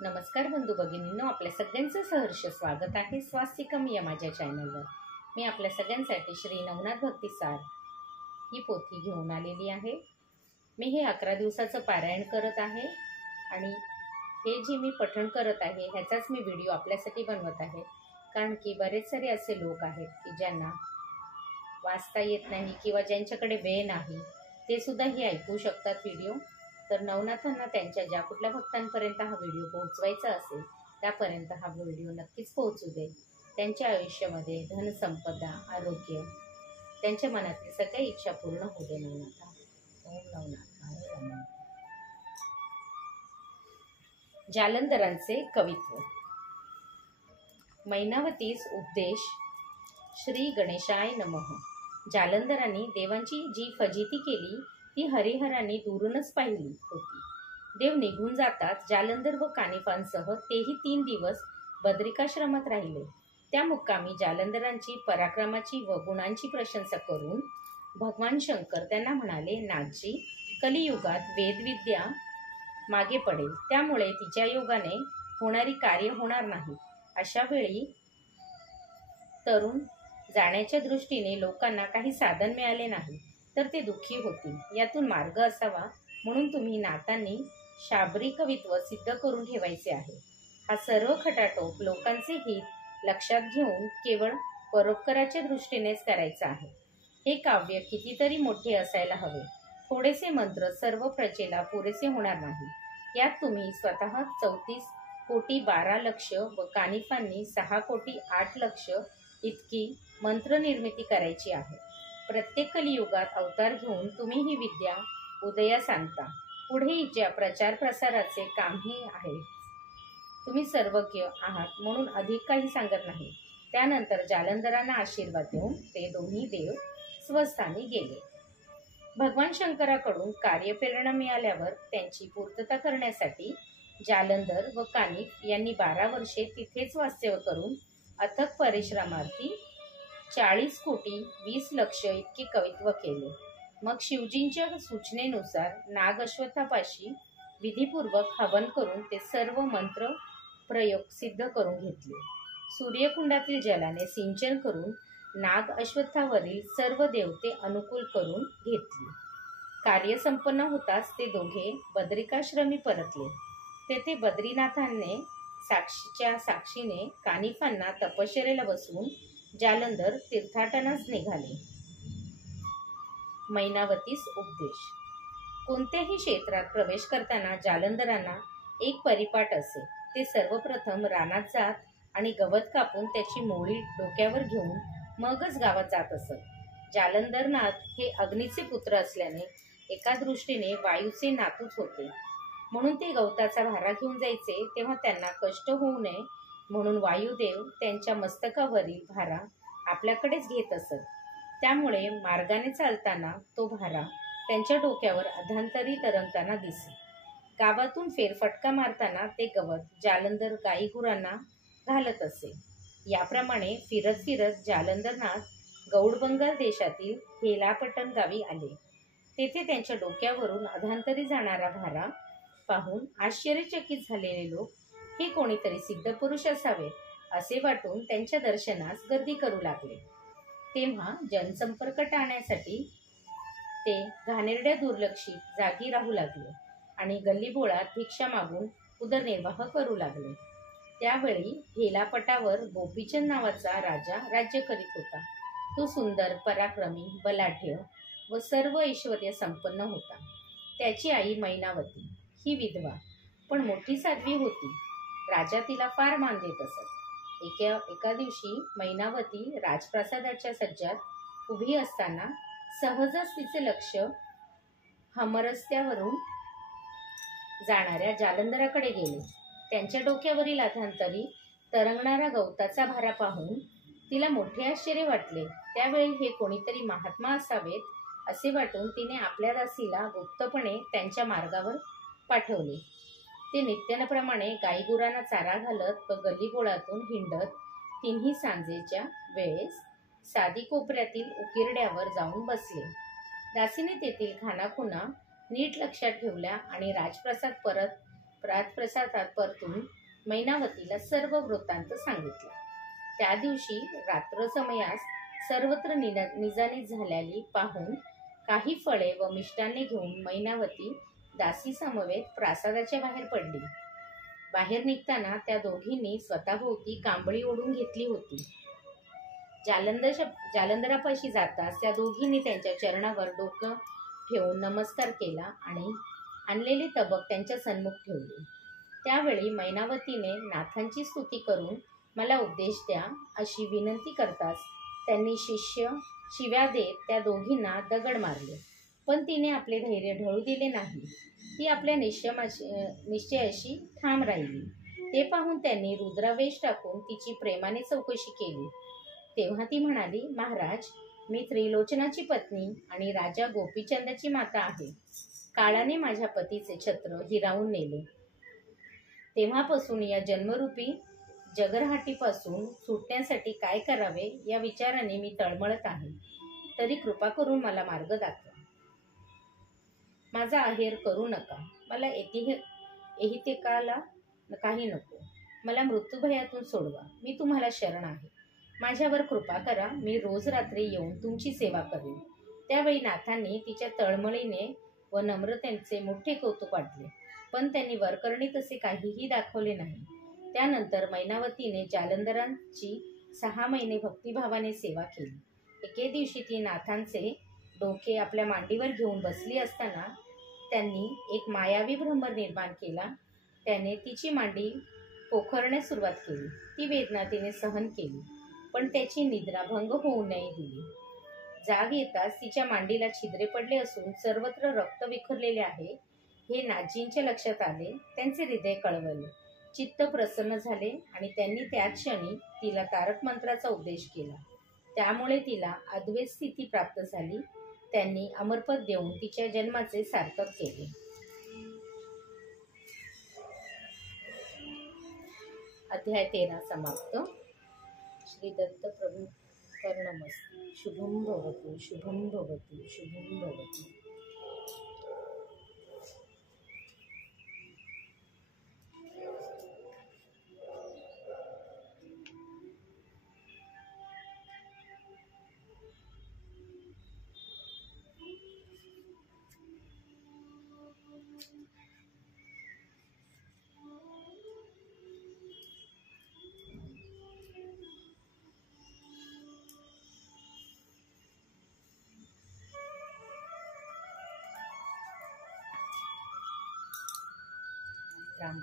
नमस्कार बंधू भगिनींनो, आपल्या सगळ्यांचं सहर्ष स्वागत आहे स्वास्तिकम या माझ्या चॅनलवर। मी आपल्या सगळ्यांसाठी श्री नवनाथ भक्तिसार ही पोथी घेऊन आलेली आहे। मी हे 11 दिवसाचं पारायण करत आहे आणि हे जे मी पठण करत आहे ह्याचाच मी व्हिडिओ आपल्यासाठी बनवत आहे, कारण की बरेच सारे असे लोक आहेत की ज्यांना वाचता येत नाही किंवा ज्यांच्याकडे वेळ नाही, ते सुद्धा हे ऐकू शकतात व्हिडिओ। तर नवनाथांना त्यांच्या ज्या कुठल्या भक्तांपर्यंत हा व्हिडिओ पोहोचवायचा असेल त्यापर्यंत हा व्हिडिओ नक्कीच पोहोचू दे। त्यांच्या आयुष्यामध्ये धन संपदा, आरोग्य, त्यांच्या मनातील सगळ्या इच्छा पूर्ण होऊ दे नवनाथा। ओम नवनाथाय नमः। जालंधरांचे कवित्व। मैनावतीस उपदेश श्री गणेशाय नमः। जालंधरांनी देवांची जी फजिती केली ती हरिहरांनी दुरूनच पाहिली होती। देव निघून जातात जालंधर व कानिफांसह तेही 3 दिवस बद्रिकाश्रमात राहिले। त्या मुक्कामी जालंधरांची पराक्रमाची व गुणांची प्रशंसा करून भगवान शंकर त्यांना म्हणाले, नाथजी, कलियुगात वेदविद्या मागे पडेल, त्यामुळे तिच्या योगाने होणारी कार्य होणार नाही। अशा वेळी तरुण जाण्याच्या दृष्टीने लोकांना काही साधन मिळाले नाही तर ते दुःखी होतील। यातून मार्ग असावा म्हणून तुम्ही नाथांनी शाबरी कवित्व सिद्ध करून ठेवायचे आहे। हा सर्व खटाटोप लोकांचे हित लक्षात घेऊन केवळ परोपकाराच्या दृष्टीनेच करायचा आहे। हे काव्य कितीतरी मोठे असायला हवे। थोडेसे मंत्र सर्व प्रजेला पुरेसे होणार नाही। यात तुम्ही स्वतः 34 कोटी 12 लक्ष व कानिफांनी 6 कोटी 8 लक्ष इतकी मंत्र निर्मिती करायची आहे। प्रत्येक कलियुगात अवतार घेऊन तुम्ही ही विद्या उदयास आणता। पुढे ज्या प्रचार प्रसाराचे कामही आहे। तुम्ही सर्वज्ञ आहात म्हणून अधिक काही सांगत नाही। त्यानंतर जालंधरांना आशीर्वाद देऊन ते दोन्ही देव स्वस्थानी गेले। भगवान शंकराकडून कार्यप्रेरणा मिळाल्यावर त्यांची पूर्तता करण्यासाठी जालंधर व कानिफ यांनी 12 वर्षे तिथेच वास्तव्य करून अथक परिश्रमार्थी 40 कोटी 20 लक्ष इतके कवित्व केले। मग शिवजींच्या सूचनेनुसार नाग अश्वत्थापाशी विधीपूर्वक हवन करून ते सर्व मंत्र प्रयोग सिद्ध करून घेतले। सूर्यकुंडातील जलाने सिंचन करून नाग अश्वत्थावरील सर्व देवते अनुकूल करून घेतली। कार्य संपन्न होताच ते दोघे बद्रिकाश्रमी परतले। तेथे बद्रीनाथांनी साक्षीच्या साक्षीने कानिफांना तपश्चर्येला बसवून जालंधर तीर्थाटनास निघाले। मैनावतीस उपदेश। कोणत्याही क्षेत्रात प्रवेश करताना जालंधरांना एक परिपाठ असे। ते सर्वप्रथम रानात जात आणि गवत कापून त्याची मोळी डोक्यावर घेऊन मगच गावात जात असत। जालंधरनाथ हे अग्नीचे पुत्र असल्याने एका दृष्टीने वायूचे नातूच होते, म्हणून ते गवताचा भारा घेऊन जायचे तेव्हा त्यांना कष्ट होऊ नये म्हणून वायुदेव त्यांच्या मस्तकावरील भारा आपल्याकडेच घेत असत। त्यामुळे मार्गाने चालताना तो भारा त्यांच्या डोक्यावर अधांतरी तरंगताना दिसे। गावातून फेरफटका मारताना ते गवत जालंधर गाईगुरांना घालत असे। याप्रमाणे फिरत फिरत जालंधरनाथ गौडबंगाल देशातील हेलापटण गावी आले। तेथे त्यांच्या डोक्यावरून अधांतरी जाणारा भारा पाहून आश्चर्यचकित झालेले लोक हे कोणीतरी सिद्ध पुरुष असावे असे वाटून त्यांच्या दर्शनास गर्दी करू लागले। तेव्हा जनसंपर्क टाळण्यासाठी ते घाणेरड्या दुर्लक्षित जागी राहू लागले आणि गल्लीबोळात भिक्षा मागून उदरनिर्वाह करू लागले। त्यावेळी हेलापटावर गोपीचंद नावाचा राजा राज्य करीत होता। तो सुंदर, पराक्रमी, बलाढ्य व सर्व ऐश्वर्य संपन्न होता। त्याची आई मैनावती ही विधवा पण मोठी साध्वी होती। राजा तिला फार मान देत असत। एका दिवशी मैनावती राजप्रासादाच्या सज्जात उभी असताना सहजच तिचे लक्ष हमरस्त्यावरून जाणाऱ्या जालंधराकडे गेले। त्यांच्या डोक्यावरील अधांतरी तरंगणारा गवताचा भारा पाहून तिला मोठे आश्चर्य वाटले। त्यावेळी हे कोणीतरी महात्मा असावेत असे वाटून तिने आपल्या दासीला गुप्तपणे त्यांच्या मार्गावर पाठवले। ते नित्याप्रमाणे गाईगुरांना चारा घालत व गल्लीबोळातून हिंडत तिन्ही सांजेच्या वेळेस सादी कोपऱ्यातील उकिरड्यावर जाऊन बसले। दासीने तेथील खानाखुणा नीट लक्षात ठेवल्या आणि राजप्रसाद परत प्रातप्रसादात परतून मैनावतीला सर्व वृत्तांत सांगितलं. त्या दिवशी रात्र समयास सर्वत्र निजानीज झालेली पाहून काही फळे व मिष्टान्ने घेऊन मैनावती दासी समवेत प्रासादाच्या बाहेर पडली. बाहेर निघताना त्या दोघींनी स्वतःभोवती कांबळी ओढून घेतली होती. जालंधरापाशी जाताच त्या दोघींनी त्यांच्या चरणावर डोकं ठेवून नमस्कार केला आणि आणलेले तबक त्यांच्या सन्मुख ठेवले. त्यावेळी मैनावतीने नाथांची स्तुती करून मला उपदेश द्या अशी विनंती करताच त्यांनी शिव्या देत त्या दोघींना दगड मारले. पण तिने आपले धैर्य ढळू दिले नाही. ती आपल्या निश्चयाशी ठाम राहिली. ते पाहून त्यांनी रुद्रावेश टाकून तिची प्रेमाने चौकशी केली. तेव्हा ती म्हणाली, महाराज, मी त्रिलोचनाची पत्नी आणि राजा गोपीचंदाची माता आहे. काळाने माझ्या पतीचे छत्र हिरावून नेले. तेव्हापासून या जन्मरूपी जगरहाटीपासून सुटण्यासाठी काय करावे या विचाराने मी तळमळत आहे. तरी कृपा करून मला मार्ग दाखवा. माझा आहेर करू नका. मला ऐहित्यकाला काही नको. मला मृत्यूभयातून सोडवा. मी तुम्हाला शरण आहे. माझ्यावर कृपा करा. मी रोज रात्री येऊन तुमची सेवा करेन. त्यावेळी नाथांनी तिच्या तळमळीने व नम्रतेचे मोठे कौतुक वाटले. पण त्यांनी वरकरणी तसे काहीही दाखवले नाही. त्यानंतर मैनावतीने जालंधरांची 6 महिने भक्तिभावाने सेवा केली. एके दिवशी ती नाथांचे डोके आपल्या मांडीवर घेऊन बसली असताना त्यांनी एक मायावी भ्रमर निर्माण केला. त्याने तिची मांडी पोखरण्यास सुरुवात केली. ती वेदना तिने सहन केली, पण त्याची निद्रा भंग होऊ नये दिली. जाग येताच तिच्या मांडीला छिद्रे पडले असून सर्वत्र रक्त विखरलेले आहे हे नाथजींच्या लक्षात आले. त्यांचे हृदय कळवळले, चित्त प्रसन्न झाले आणि त्यांनी त्याच क्षणी तिला तारक मंत्राचा उपदेश केला. त्यामुळे तिला अद्वैत स्थिती प्राप्त झाली. त्यांनी अमरपद देऊन तिच्या जन्माचे सार्थक केले. अध्याय 13 समाप्त. श्री दत्त प्रभू कर्णमस्तु. शुभम भवतु, शुभम भवतु, शुभम भवतु. राम